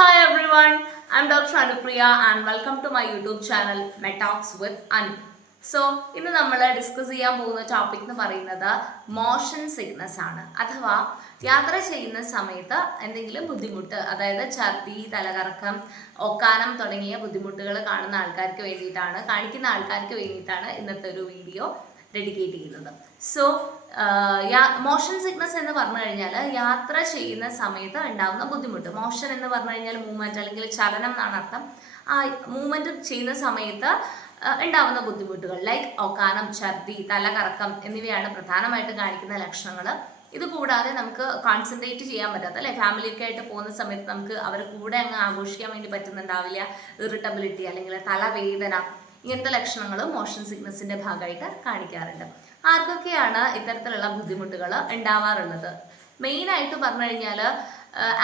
Hi everyone, I'm Dr. Anupriya and welcome to my YouTube channel Metalks with Anu. So ഇന്ന് നമ്മൾ discuss ചെയ്യാൻ പോകുന്ന topic എന്ന് പറയുന്നത് മോഷൻ സിക്നസ് ആണ്. അഥവാ യാത്ര ചെയ്യുന്ന സമയത്ത് എന്തെങ്കിലും ബുദ്ധിമുട്ട്, അതായത് ഛർദി, തലകറക്കം, ഒക്കാനം തുടങ്ങിയ ബുദ്ധിമുട്ടുകൾ കാണിക്കുന്ന ആൾക്കാർക്ക് വേണ്ടിയിട്ടാണ് ഇന്നത്തെ ഒരു വീഡിയോ ഡെഡിക്കേറ്റ് ചെയ്യുന്നത്. സോ മോഷൻ സിക്നസ് എന്ന് പറഞ്ഞു കഴിഞ്ഞാൽ യാത്ര ചെയ്യുന്ന സമയത്ത് ഉണ്ടാകുന്ന ബുദ്ധിമുട്ട്. മോഷൻ എന്ന് പറഞ്ഞു കഴിഞ്ഞാൽ മൂവ്മെന്റ് അല്ലെങ്കിൽ ചലനം എന്നാണ് അർത്ഥം. ആ മൂവ്മെന്റ് ചെയ്യുന്ന സമയത്ത് ഉണ്ടാവുന്ന ബുദ്ധിമുട്ടുകൾ ലൈക്ക് ഒക്കാനം, ഛർദി, തലകറക്കം എന്നിവയാണ് പ്രധാനമായിട്ട് കാണിക്കുന്ന ലക്ഷണങ്ങൾ. ഇത് കൂടാതെ നമുക്ക് കോൺസെൻട്രേറ്റ് ചെയ്യാൻ പറ്റാത്ത, അല്ലെ, ഫാമിലിയൊക്കെ ആയിട്ട് പോകുന്ന സമയത്ത് നമുക്ക് അവരെ കൂടെ അങ്ങ് ആഘോഷിക്കാൻ വേണ്ടി പറ്റുന്നുണ്ടാവില്ല. ഇറിറ്റബിലിറ്റി അല്ലെങ്കിൽ തലവേദന, ഇങ്ങനത്തെ ലക്ഷണങ്ങൾ മോഷൻ സിക്നസിന്റെ ഭാഗമായിട്ട് കാണിക്കാറുണ്ട്. ആർക്കൊക്കെയാണ് ഇത്തരത്തിലുള്ള ബുദ്ധിമുട്ടുകൾ ഉണ്ടാവാറുള്ളത്? മെയിൻ ആയിട്ട് പറഞ്ഞു കഴിഞ്ഞാൽ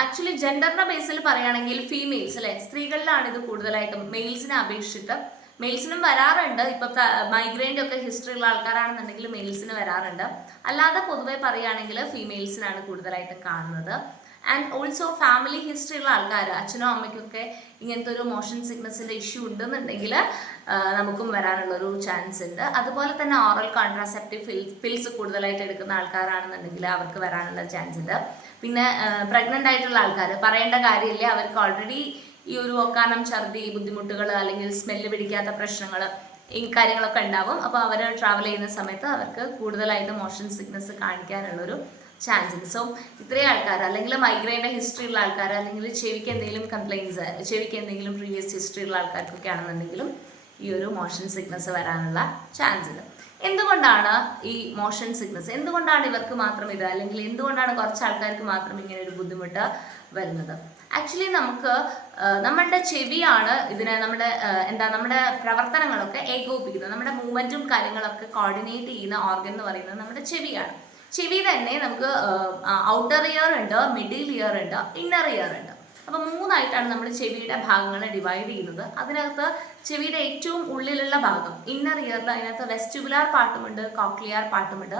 ആക്ച്വലി ജെൻഡറിന്റെ ബേസിൽ പറയുകയാണെങ്കിൽ ഫീമെയിൽസ്, അല്ലെ, സ്ത്രീകളിലാണ് ഇത് കൂടുതലായിട്ടും. മെയിൽസിനെ അപേക്ഷിച്ചിട്ട് മെയിൽസിനും വരാറുണ്ട്. ഇപ്പോഴത്തെ മൈഗ്രെയിൻ്റെ ഒക്കെ ഹിസ്റ്ററി ഉള്ള ആൾക്കാരാണെന്നുണ്ടെങ്കിൽ മെയിൽസിന് വരാറുണ്ട്. അല്ലാതെ പൊതുവെ പറയുകയാണെങ്കിൽ ഫീമെയിൽസിനാണ് കൂടുതലായിട്ട് കാണുന്നത്. ആൻഡ് ഓൾസോ ഫാമിലി ഹിസ്റ്ററി ഉള്ള ആൾക്കാർ, അച്ഛനോ അമ്മയ്ക്കൊക്കെ ഇങ്ങനത്തെ ഒരു മോഷൻ സിക്നസിൻ്റെ ഇഷ്യൂ ഉണ്ടെന്നുണ്ടെങ്കിൽ നമുക്കും വരാനുള്ളൊരു ചാൻസ് ഉണ്ട്. അതുപോലെ തന്നെ ഓറൽ കോൺട്രാസെപ്റ്റീവ് പിൽസ് കൂടുതലായിട്ട് എടുക്കുന്ന ആൾക്കാരാണെന്നുണ്ടെങ്കിൽ അവർക്ക് വരാനുള്ള ചാൻസ് ഉണ്ട്. പിന്നെ പ്രഗ്നൻ്റ് ആയിട്ടുള്ള ആൾക്കാർ പറയേണ്ട കാര്യമില്ല, അവർക്ക് ഓൾറെഡി ഈ ഒരു ഒക്കാനം, ഛർദി ബുദ്ധിമുട്ടുകൾ അല്ലെങ്കിൽ സ്മെല്ല് പിടിക്കാത്ത പ്രശ്നങ്ങൾ, ഈ കാര്യങ്ങളൊക്കെ ഉണ്ടാവും. അപ്പോൾ അവർ ട്രാവൽ ചെയ്യുന്ന സമയത്ത് അവർക്ക് കൂടുതലായിട്ട് മോഷൻ സിക്നസ് കാണിക്കാനുള്ളൊരു ചാൻസ് ഉണ്ട്. സോ ഇത്രയും ആൾക്കാർ, അല്ലെങ്കിൽ മൈഗ്രെയിൻ്റെ ഹിസ്റ്ററി ഉള്ള ആൾക്കാർ, അല്ലെങ്കിൽ ചെവിക്ക് എന്തെങ്കിലും കംപ്ലയിൻസ്, ചെവിക്ക് എന്തെങ്കിലും പ്രീവിയസ് ഹിസ്റ്ററി ഉള്ള ആൾക്കാർക്കൊക്കെ ആണെന്നുണ്ടെങ്കിലും ഈ ഒരു മോഷൻ സിക്നസ് വരാനുള്ള ചാൻസ് ഉണ്ട്. എന്തുകൊണ്ടാണ് ഈ മോഷൻ സിക്നസ്, എന്തുകൊണ്ടാണ് ഇവർക്ക് മാത്രം ഇത്, അല്ലെങ്കിൽ എന്തുകൊണ്ടാണ് കുറച്ച് ആൾക്കാർക്ക് മാത്രം ഇങ്ങനെ ഒരു ബുദ്ധിമുട്ട് വരുന്നത്? ആക്ച്വലി നമുക്ക് നമ്മളുടെ ചെവിയാണ് ഇതിനെ നമ്മുടെ പ്രവർത്തനങ്ങളൊക്കെ ഏകോപിപ്പിക്കുന്നത്. നമ്മുടെ മൂവ്മെന്റും കാര്യങ്ങളൊക്കെ കോർഡിനേറ്റ് ചെയ്യുന്ന ഓർഗൻ എന്ന് പറയുന്നത് നമ്മുടെ ചെവിയാണ്. ചെവി തന്നെ നമുക്ക് ഔട്ടർ ഇയർ ഉണ്ട്, മിഡിൽ ഇയർ ഉണ്ട്, ഇന്നർ ഇയർ ഉണ്ട്. അപ്പോൾ മൂന്നായിട്ടാണ് നമ്മൾ ചെവിയുടെ ഭാഗങ്ങളെ ഡിവൈഡ് ചെയ്യുന്നത്. അതിനകത്ത് ചെവിയുടെ ഏറ്റവും ഉള്ളിലുള്ള ഭാഗം ഇന്നർ ഇയറിൽ, അതിനകത്ത് വെസ്റ്റിബുലാർ പാർട്ടുമുണ്ട്, കോക്ലിയർ പാർട്ടുമുണ്ട്.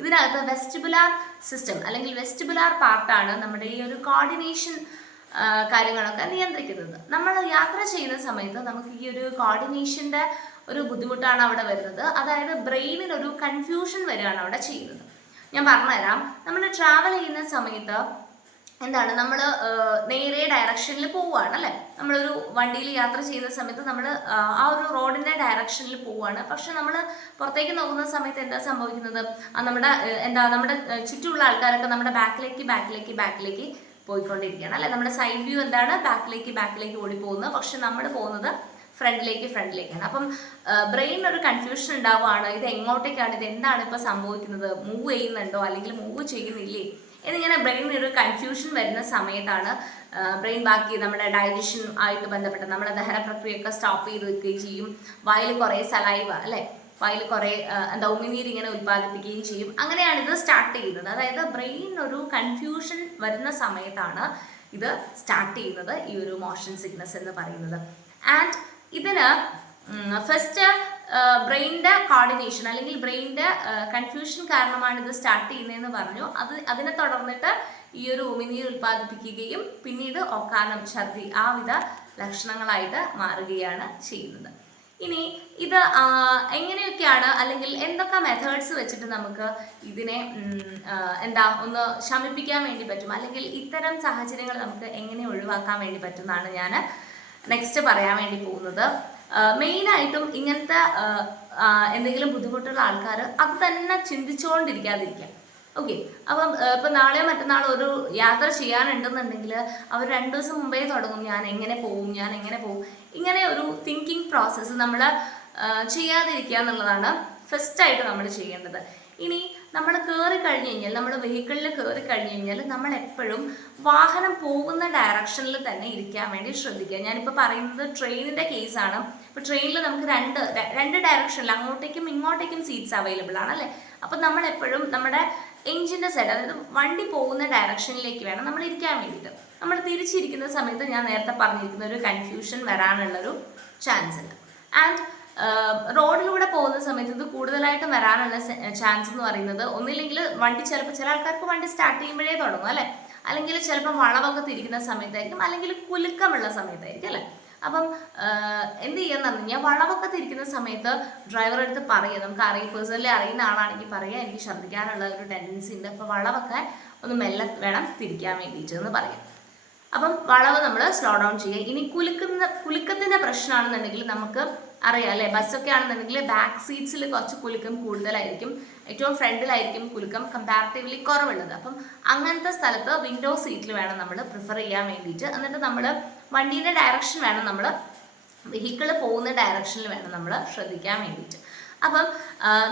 ഇതിനകത്ത് വെസ്റ്റിബുലാർ സിസ്റ്റം അല്ലെങ്കിൽ വെസ്റ്റിബുലാർ പാർട്ടാണ് നമ്മുടെ ഈ ഒരു കോർഡിനേഷൻ കാര്യങ്ങളൊക്കെ നിയന്ത്രിക്കുന്നത്. നമ്മൾ യാത്ര ചെയ്യുന്ന സമയത്ത് നമുക്ക് ഈ ഒരു കോർഡിനേഷൻ്റെ ഒരു ബുദ്ധിമുട്ടാണ് അവിടെ വരുന്നത്. അതായത് ബ്രെയിനിനൊരു കൺഫ്യൂഷൻ വരികയാണ് അവിടെ ചെയ്യുന്നത്. ഞാൻ പറഞ്ഞുതരാം. നമ്മൾ ട്രാവൽ ചെയ്യുന്ന സമയത്ത് എന്താണ്, നമ്മൾ നേരെ ഡയറക്ഷനിൽ പോവുകയാണ്, അല്ലേ? നമ്മളൊരു വണ്ടിയിൽ യാത്ര ചെയ്യുന്ന സമയത്ത് നമ്മൾ ആ ഒരു റോഡിൻ്റെ ഡയറക്ഷനിൽ പോവുകയാണ്. പക്ഷെ നമ്മൾ പുറത്തേക്ക് നോക്കുന്ന സമയത്ത് എന്താ സംഭവിക്കുന്നത്? നമ്മുടെ ചുറ്റുമുള്ള ആൾക്കാരൊക്കെ നമ്മുടെ ബാക്കിലേക്ക് പോയിക്കൊണ്ടിരിക്കുകയാണ്, അല്ലേ? നമ്മുടെ സൈഡ് വ്യൂ എന്താണ്, ബാക്കിലേക്ക് ഓടിപ്പോകുന്നത്. പക്ഷെ നമ്മൾ പോകുന്നത് ഫ്രണ്ടിലേക്കാണ്. അപ്പം ബ്രെയിൻ ഒരു കൺഫ്യൂഷൻ ഉണ്ടാവുകയാണ്. ഇത് എങ്ങോട്ടേക്കാണ്, ഇത് എന്താണ് ഇപ്പോൾ സംഭവിക്കുന്നത്, മൂവ് ചെയ്യുന്നുണ്ടോ അല്ലെങ്കിൽ മൂവ് ചെയ്യുന്നില്ലേ എന്നിങ്ങനെ ബ്രെയിനിന് ഒരു കൺഫ്യൂഷൻ വരുന്ന സമയത്താണ് ബ്രെയിൻ ബാക്കി നമ്മുടെ ഡൈജഷൻ ആയിട്ട് ബന്ധപ്പെട്ട് നമ്മുടെ ദഹന പ്രക്രിയയൊക്കെ സ്റ്റോപ്പ് ചെയ്ത് വെക്കുകയും ചെയ്യും. വായിൽ കുറേ സലൈവ, അല്ലേ, വായിൽ കുറേ ഉമിനീര് ഇങ്ങനെ ഉൽപ്പാദിപ്പിക്കുകയും ചെയ്യും. അങ്ങനെയാണ് ഇത് സ്റ്റാർട്ട് ചെയ്യുന്നത്. അതായത് ബ്രെയിനൊരു കൺഫ്യൂഷൻ വരുന്ന സമയത്താണ് ഇത് സ്റ്റാർട്ട് ചെയ്യുന്നത്, ഈ ഒരു മോഷൻ സിക്നസ് എന്ന് പറയുന്നത്. ആൻഡ് ഇതിന് ഫസ്റ്റ് ബ്രെയിനിൻ്റെ കോർഡിനേഷൻ അല്ലെങ്കിൽ ബ്രെയിനിൻ്റെ കൺഫ്യൂഷൻ കാരണമാണ് ഇത് സ്റ്റാർട്ട് ചെയ്യുന്നതെന്ന് പറഞ്ഞു. അതിനെ തുടർന്നിട്ട് ഈ ഒരു ഉമിനീർ ഉൽപ്പാദിപ്പിക്കുകയും പിന്നീട് ഒക്കാനം, ഛർദി ആ വിധ ലക്ഷണങ്ങളായിട്ട് മാറുകയാണ് ചെയ്യുന്നത്. ഇനി ഇത് എങ്ങനെയൊക്കെയാണ്, അല്ലെങ്കിൽ എന്തൊക്കെ മെത്തേഡ്സ് വെച്ചിട്ട് നമുക്ക് ഇതിനെ ഒന്ന് ശമിപ്പിക്കാൻ വേണ്ടി പറ്റും, അല്ലെങ്കിൽ ഇത്തരം സാഹചര്യങ്ങൾ നമുക്ക് എങ്ങനെ ഒഴിവാക്കാൻ വേണ്ടി പറ്റും എന്നാണ് ഞാൻ നെക്സ്റ്റ് പറയാൻ വേണ്ടി പോകുന്നത്. മെയിനായിട്ടും ഇങ്ങനത്തെ എന്തെങ്കിലും ബുദ്ധിമുട്ടുള്ള ആൾക്കാർ അത് തന്നെ ചിന്തിച്ചുകൊണ്ടിരിക്കാതിരിക്കുക. ഓക്കെ, അപ്പം ഇപ്പം നാളെയോ മറ്റന്നാളോ ഒരു യാത്ര ചെയ്യാനുണ്ടെന്നുണ്ടെങ്കിൽ അവർ 2 ദിവസം മുമ്പേ തുടങ്ങും, ഞാൻ എങ്ങനെ പോവും. ഇങ്ങനെ ഒരു തിങ്കിങ് പ്രോസസ്സ് നമ്മൾ ചെയ്യാതിരിക്കുക എന്നുള്ളതാണ് ഫസ്റ്റായിട്ട് നമ്മൾ ചെയ്യേണ്ടത്. ഇനി നമ്മൾ നമ്മൾ വെഹിക്കിളിൽ കയറി കഴിഞ്ഞ് കഴിഞ്ഞാൽ നമ്മൾ എപ്പോഴും വാഹനം പോകുന്ന ഡയറക്ഷനിൽ തന്നെ ഇരിക്കാൻ വേണ്ടി ശ്രദ്ധിക്കുക. ഞാനിപ്പോൾ പറയുന്നത് ട്രെയിനിൻ്റെ കേസാണ്. ഇപ്പോൾ ട്രെയിനിൽ നമുക്ക് രണ്ട് ഡയറക്ഷനിൽ അങ്ങോട്ടേക്കും ഇങ്ങോട്ടേക്കും സീറ്റ്സ് അവൈലബിൾ ആണ്, അല്ലേ? അപ്പം നമ്മൾ എപ്പോഴും നമ്മുടെ എഞ്ചിൻ്റെ സൈഡ്, അതായത് വണ്ടി പോകുന്ന ഡയറക്ഷനിലേക്ക് വേണം നമ്മൾ ഇരിക്കാൻ വേണ്ടിയിട്ട്. നമ്മൾ തിരിച്ചിരിക്കുന്ന സമയത്ത് ഞാൻ നേരത്തെ പറഞ്ഞിരിക്കുന്ന ഒരു കൺഫ്യൂഷൻ വരാനുള്ളൊരു ചാൻസ് ഉണ്ട്. ആൻഡ് റോഡിലൂടെ പോകുന്ന സമയത്ത് ഇത് കൂടുതലായിട്ടും വരാനുള്ള ചാൻസ് എന്ന് പറയുന്നത്, ഒന്നില്ലെങ്കിൽ വണ്ടി ചിലപ്പോൾ ചില ആൾക്കാർക്ക് വണ്ടി സ്റ്റാർട്ട് ചെയ്യുമ്പോഴേ തുടങ്ങും, അല്ലേ? അല്ലെങ്കിൽ ചിലപ്പോൾ വളവൊക്കെ തിരിക്കുന്ന സമയത്തായിരിക്കും, അല്ലെങ്കിൽ കുലുക്കമുള്ള സമയത്തായിരിക്കും അല്ലേ. അപ്പം എന്ത് ചെയ്യാന്ന് പറഞ്ഞു കഴിഞ്ഞാൽ വളവൊക്കെ തിരിക്കുന്ന സമയത്ത് ഡ്രൈവറെ അടുത്ത് പറയുക, നമുക്ക് പേഴ്സണലി അറിയുന്ന ആളാണെങ്കിൽ പറയുക എനിക്ക് ഛർദ്ദിക്കാനുള്ള ഒരു ടെൻഡൻസി ഉണ്ട്, അപ്പോൾ വളവൊക്കെ ഒന്ന് മെല്ലെ വേണം തിരിക്കാൻ വേണ്ടിയിട്ട് എന്ന് പറയാം. അപ്പം വളവ് നമ്മൾ സ്ലോ ഡൗൺ ചെയ്യുക. ഇനി കുലുക്കത്തിൻ്റെ പ്രശ്നമാണെന്നുണ്ടെങ്കിൽ നമുക്ക് അറിയാം അല്ലേ, ബസ്സൊക്കെ ആണെന്നുണ്ടെങ്കിൽ ബാക്ക് സീറ്റ്സിൽ കുറച്ച് കുലുക്കം കൂടുതലായിരിക്കും, ഏറ്റവും ഫ്രണ്ടിലായിരിക്കും കുലുക്കം കമ്പാരിറ്റീവ്ലി കുറവുള്ളത്. അപ്പം അങ്ങനത്തെ സ്ഥലത്ത് വിൻഡോ സീറ്റിൽ വേണം നമ്മൾ പ്രിഫർ ചെയ്യാൻ വേണ്ടിയിട്ട്. എന്നിട്ട് നമ്മൾ വണ്ടീൻ്റെ ഡയറക്ഷൻ വേണം, നമ്മൾ വെഹിക്കിൾ പോകുന്ന ഡയറക്ഷനിൽ വേണം നമ്മൾ ശ്രദ്ധിക്കാൻ വേണ്ടിയിട്ട്. അപ്പം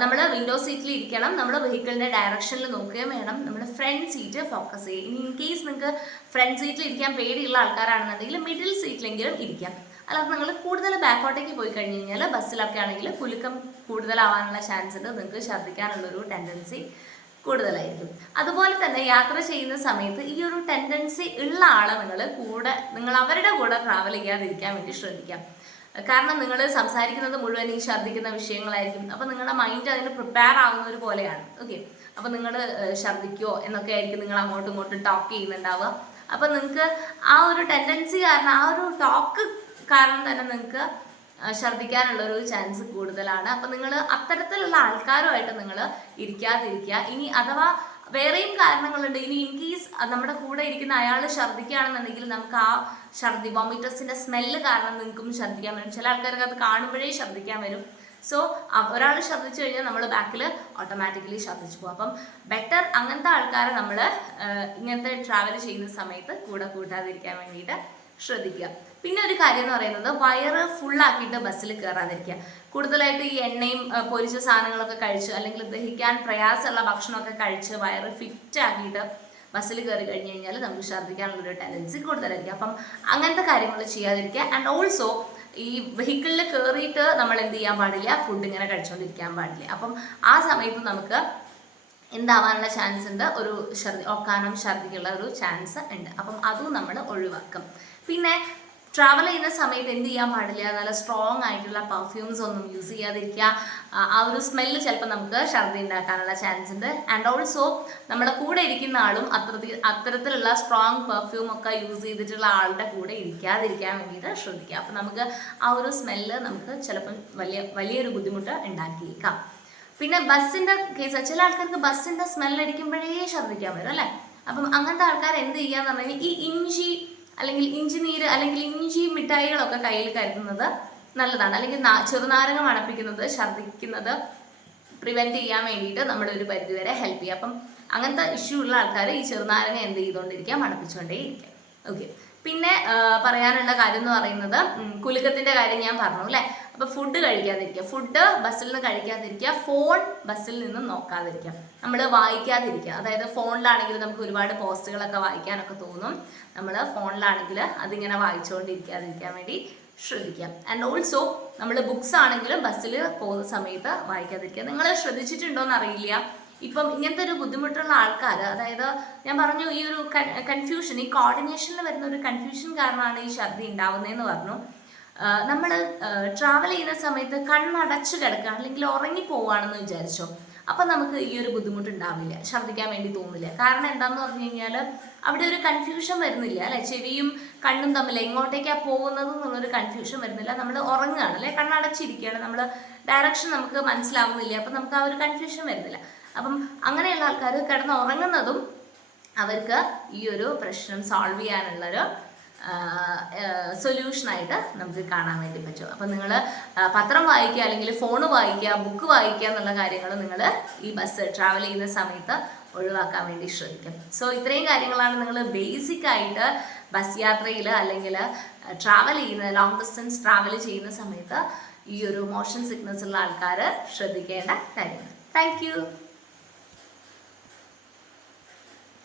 നമ്മൾ വിൻഡോ സീറ്റിൽ ഇരിക്കണം, നമ്മൾ വെഹിക്കിളിൻ്റെ ഡയറക്ഷനിൽ നോക്കുകയും വേണം, നമ്മൾ ഫ്രണ്ട് സീറ്റ് ഫോക്കസ് ചെയ്യുക. ഇനി ഇൻ കേസ് നിങ്ങൾക്ക് ഫ്രണ്ട് സീറ്റിൽ ഇരിക്കാൻ പേടിയുള്ള ആൾക്കാരാണെന്നുണ്ടെങ്കിൽ മിഡിൽ സീറ്റിലെങ്കിലും ഇരിക്കാം. അല്ലാതെ നിങ്ങൾ കൂടുതൽ ബാക്കോട്ടേക്ക് പോയി കഴിഞ്ഞ് കഴിഞ്ഞാൽ ബസ്സിലൊക്കെ ആണെങ്കിൽ കുലുക്കം കൂടുതലാവാനുള്ള ചാൻസ് ഉണ്ട്, നിങ്ങൾക്ക് ഛർദ്ദിക്കാനുള്ളൊരു ടെൻഡൻസി കൂടുതലായിരിക്കും. അതുപോലെ തന്നെ യാത്ര ചെയ്യുന്ന സമയത്ത് ഈ ഒരു ടെൻഡൻസി ഉള്ള ആളെ നിങ്ങൾ അവരുടെ കൂടെ ട്രാവൽ ചെയ്യാതിരിക്കാൻ വേണ്ടി ശ്രദ്ധിക്കാം. കാരണം നിങ്ങൾ സംസാരിക്കുന്നത് മുഴുവൻ ഈ ഛർദ്ദിക്കുന്ന വിഷയങ്ങളായിരിക്കും. അപ്പം നിങ്ങളുടെ മൈൻഡ് അതിന് പ്രിപ്പയർ ആവുന്ന ഒരു പോലെയാണ്. ഓക്കെ, അപ്പം നിങ്ങൾ ഛർദ്ദിക്കുമോ എന്നൊക്കെ ആയിരിക്കും നിങ്ങൾ അങ്ങോട്ടും ഇങ്ങോട്ടും ടോക്ക് ചെയ്യുന്നുണ്ടാവുക. അപ്പം നിങ്ങൾക്ക് ആ ഒരു ടെൻഡൻസി കാരണം, ആ ഒരു ടോക്ക് കാരണം തന്നെ നിങ്ങൾക്ക് ഛർദ്ദിക്കാനുള്ളൊരു ചാൻസ് കൂടുതലാണ്. അപ്പം നിങ്ങൾ അത്തരത്തിലുള്ള ആൾക്കാരുമായിട്ട് നിങ്ങൾ ഇരിക്കാതിരിക്കുക. ഇനി അഥവാ വേറെയും കാരണങ്ങളുണ്ട്. ഇനി ഇൻ കേസ് നമ്മുടെ കൂടെ ഇരിക്കുന്ന അയാൾ ഛർദ്ദിക്കുകയാണെന്നുണ്ടെങ്കിൽ നമുക്ക് ആ ഛർദ്ദി വോമിറ്റസിൻ്റെ സ്മെല്ല് കാരണം നിങ്ങൾക്കും ഛർദ്ദിക്കാൻ വരും. ചില ആൾക്കാർക്ക് അത് കാണുമ്പോഴേ ഛർദ്ദിക്കാൻ വരും. സോ ഒരാൾ ഛർദ്ദിച്ചു കഴിഞ്ഞാൽ നമ്മൾ ബാക്കിൽ ഓട്ടോമാറ്റിക്കലി ഛർദ്ദിച്ചു പോകും. അപ്പം ബെറ്റർ അങ്ങനത്തെ ആൾക്കാരെ നമ്മൾ ഇങ്ങനത്തെ ട്രാവൽ ചെയ്യുന്ന സമയത്ത് കൂടെ കൂട്ടാതിരിക്കാൻ വേണ്ടിയിട്ട് ശ്രദ്ധിക്കുക. പിന്നെ ഒരു കാര്യം എന്ന് പറയുന്നത് വയറ് ഫുള്ളാക്കിയിട്ട് ബസ്സിൽ കയറാതിരിക്കുക. കൂടുതലായിട്ട് ഈ എണ്ണയും പൊരിച്ച സാധനങ്ങളൊക്കെ കഴിച്ച് അല്ലെങ്കിൽ ദഹിക്കാൻ പ്രയാസമുള്ള ഭക്ഷണമൊക്കെ കഴിച്ച് വയറ് ഫിറ്റ് ആക്കിയിട്ട് ബസ്സിൽ കയറി കഴിഞ്ഞ് കഴിഞ്ഞാൽ നമുക്ക് ഛർദ്ദിക്കാനുള്ളൊരു ടെൻഡൻസി കൂടുതലായിരിക്കും. അപ്പം അങ്ങനത്തെ കാര്യങ്ങൾ ചെയ്യാതിരിക്കുക. ആൻഡ് ഓൾസോ ഈ വെഹിക്കിളിൽ കയറിയിട്ട് നമ്മൾ എന്ത് ചെയ്യാൻ പാടില്ല, ഫുഡ് ഇങ്ങനെ കഴിച്ചുകൊണ്ടിരിക്കാൻ പാടില്ല. അപ്പം ആ സമയത്ത് നമുക്ക് എന്താവാനുള്ള ചാൻസ് ഉണ്ട്, ഒരു ഓക്കാനം ഛർദ്ദിക്കുള്ള ഒരു ചാൻസ് ഉണ്ട്. അപ്പം അതും നമ്മൾ ഒഴിവാക്കും. പിന്നെ ട്രാവൽ ചെയ്യുന്ന സമയത്ത് എന്ത് ചെയ്യാൻ പാടില്ല, നല്ല സ്ട്രോങ് ആയിട്ടുള്ള പെർഫ്യൂംസ് ഒന്നും യൂസ് ചെയ്യാതിരിക്കുക. ആ ഒരു സ്മെല്ല് ചിലപ്പോൾ നമുക്ക് ഛർദ്ദി ഉണ്ടാക്കാനുള്ള ചാൻസ് ഉണ്ട്. ആൻഡ് ഓൾസോ നമ്മുടെ കൂടെ ഇരിക്കുന്ന ആളും അത്തരത്തിലുള്ള സ്ട്രോങ് പെർഫ്യൂം ഒക്കെ യൂസ് ചെയ്തിട്ടുള്ള ആളുടെ കൂടെ ഇരിക്കാതിരിക്കാൻ വേണ്ടിയിട്ട് ശ്രദ്ധിക്കുക. അപ്പം നമുക്ക് ആ ഒരു സ്മെല്ല് നമുക്ക് ചിലപ്പം വലിയൊരു ബുദ്ധിമുട്ട് ഉണ്ടാക്കിയേക്കാം. പിന്നെ ബസ്സിൻ്റെ കേസ്, ചില ആൾക്കാർക്ക് ബസ്സിൻ്റെ സ്മെല്ലടിക്കുമ്പോഴേ ഛർദ്ദിക്കാൻ വരും അല്ലേ. അപ്പം അങ്ങനത്തെ ആൾക്കാർ എന്ത് ചെയ്യാന്ന് പറഞ്ഞു കഴിഞ്ഞാൽ ഈ ഇഞ്ചി അല്ലെങ്കിൽ ഇഞ്ചി നീര് അല്ലെങ്കിൽ ഇഞ്ചി മിഠായികളൊക്കെ കയ്യിൽ കരുതുന്നത് നല്ലതാണ്. അല്ലെങ്കിൽ ചെറുനാരങ്ങ മണപ്പിക്കുന്നത് ഛർദ്ദിക്കുന്നത് പ്രിവെൻറ്റ് ചെയ്യാൻ വേണ്ടിയിട്ട് നമ്മുടെ ഒരു പരിധിവരെ ഹെൽപ്പ് ചെയ്യുക. അപ്പം അങ്ങനത്തെ ഇഷ്യൂ ഉള്ള ആൾക്കാർ ഈ ചെറുനാരങ്ങ എന്ത് ചെയ്തുകൊണ്ടിരിക്കുക, മണപ്പിച്ചുകൊണ്ടേ ഇരിക്കുക. ഓക്കെ, പിന്നെ പറയാനുള്ള കാര്യം എന്ന് പറയുന്നത് കുലുക്കത്തിൻ്റെ കാര്യം ഞാൻ പറഞ്ഞു അല്ലേ. അപ്പോൾ ഫുഡ് കഴിക്കാതിരിക്കുക, ഫുഡ് ബസ്സിൽ നിന്ന് കഴിക്കാതിരിക്കുക, ഫോൺ ബസ്സിൽ നിന്നും നോക്കാതിരിക്കുക, നമ്മൾ വായിക്കാതിരിക്കുക. അതായത് ഫോണിലാണെങ്കിൽ നമുക്ക് ഒരുപാട് പോസ്റ്റുകളൊക്കെ വായിക്കാനൊക്കെ തോന്നും. നമ്മൾ ഫോണിലാണെങ്കിൽ അതിങ്ങനെ വായിച്ചുകൊണ്ടിരിക്കാതിരിക്കാൻ വേണ്ടി ശ്രദ്ധിക്കാം. ആൻഡ് ഓൾസോ നമ്മൾ ബുക്സ് ആണെങ്കിലും ബസ്സിൽ പോകുന്ന സമയത്ത് വായിക്കാതിരിക്കുക. നിങ്ങൾ ശ്രദ്ധിച്ചിട്ടുണ്ടോയെന്ന് അറിയില്ല, ഇപ്പം ഇങ്ങനത്തെ ഒരു ബുദ്ധിമുട്ടുള്ള ആൾക്കാർ, അതായത് ഞാൻ പറഞ്ഞു ഈ ഒരു കൺഫ്യൂഷൻ, ഈ കോർഡിനേഷനിൽ വരുന്ന ഒരു കൺഫ്യൂഷൻ കാരണമാണ് ഈ ഛർദി ഉണ്ടാവുന്നതെന്ന് പറഞ്ഞു. നമ്മൾ ട്രാവൽ ചെയ്യുന്ന സമയത്ത് കണ്ണടച്ച് കിടക്കുക അല്ലെങ്കിൽ ഉറങ്ങിപ്പോവുകയാണെന്ന് വിചാരിച്ചോ, അപ്പം നമുക്ക് ഈ ഒരു ബുദ്ധിമുട്ടുണ്ടാവില്ല, ഛർദ്ദിക്കാൻ വേണ്ടി തോന്നില്ല. കാരണം എന്താണെന്ന് പറഞ്ഞു കഴിഞ്ഞാൽ അവിടെ ഒരു കൺഫ്യൂഷൻ വരുന്നില്ല അല്ലെ, ചെവിയും കണ്ണും തമ്മിൽ എങ്ങോട്ടേക്കാണ് പോകുന്നത് എന്നുള്ളൊരു കൺഫ്യൂഷൻ വരുന്നില്ല. നമ്മൾ ഉറങ്ങുകയാണ് അല്ലെ, കണ്ണടച്ചിരിക്കുകയാണ്, നമ്മൾ ഡയറക്ഷൻ നമുക്ക് മനസ്സിലാവുന്നില്ല, അപ്പം നമുക്ക് ആ ഒരു കൺഫ്യൂഷൻ വരുന്നില്ല. അപ്പം അങ്ങനെയുള്ള ആൾക്കാർ കിടന്ന് ഉറങ്ങുന്നതും അവർക്ക് ഈ ഒരു പ്രശ്നം സോൾവ് ചെയ്യാനുള്ളൊരു സൊല്യൂഷനായിട്ട് നമുക്ക് കാണാൻ വേണ്ടി പറ്റും. അപ്പം നിങ്ങൾ പത്രം വായിക്കുക അല്ലെങ്കിൽ ഫോൺ വായിക്കുക, ബുക്ക് വായിക്കുക എന്നുള്ള കാര്യങ്ങൾ നിങ്ങൾ ഈ ബസ് ട്രാവൽ ചെയ്യുന്ന സമയത്ത് ഒഴിവാക്കാൻ വേണ്ടി ശ്രദ്ധിക്കും. സോ ഇത്രയും കാര്യങ്ങളാണ് നിങ്ങൾ ബേസിക് ആയിട്ട് ബസ് യാത്രയിൽ അല്ലെങ്കിൽ ട്രാവൽ ചെയ്യുന്ന ലോങ് ഡിസ്റ്റൻസ് ട്രാവൽ ചെയ്യുന്ന സമയത്ത് ഈ ഒരു മോഷൻ സിക്നസ് ഉള്ള ആൾക്കാർ ശ്രദ്ധിക്കേണ്ട കാര്യങ്ങൾ. Thank you.